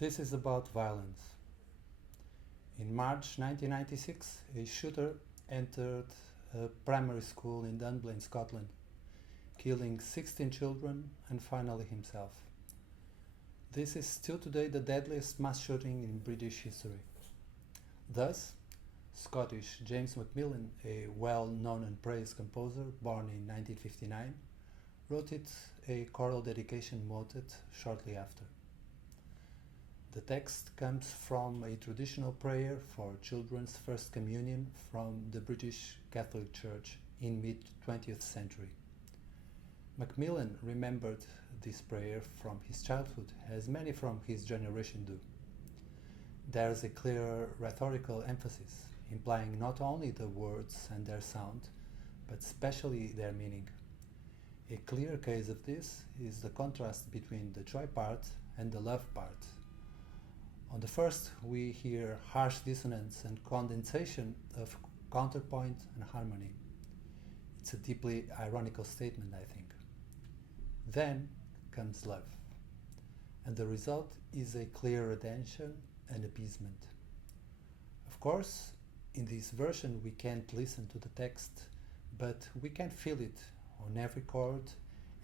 This is about violence. In March 1996, a shooter entered a primary school in Dunblane, Scotland, killing 16 children and finally himself. This is still today the deadliest mass shooting in British history. Thus, Scottish James Macmillan, a well-known and praised composer born in 1959, wrote it a choral dedication motet shortly after. The text comes from a traditional prayer for children's first communion from the British Catholic Church in mid-20th century. Macmillan remembered this prayer from his childhood, as many from his generation do. There is a clear rhetorical emphasis, implying not only the words and their sound, but especially their meaning. A clear case of this is the contrast between the joy part and the love part. On the first, we hear harsh dissonance and condensation of counterpoint and harmony. It's a deeply ironical statement, I think. Then comes love, and the result is a clear redemption and appeasement. Of course, in this version we can't listen to the text, but we can feel it on every chord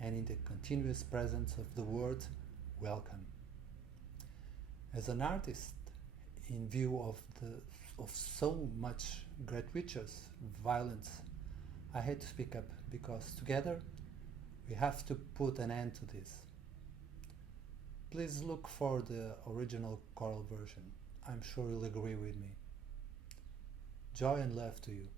and in the continuous presence of the word welcome. As an artist, in view of so much gratuitous violence, I had to speak up because together we have to put an end to this. Please look for the original choral version. I'm sure you'll agree with me. Joy and love to you.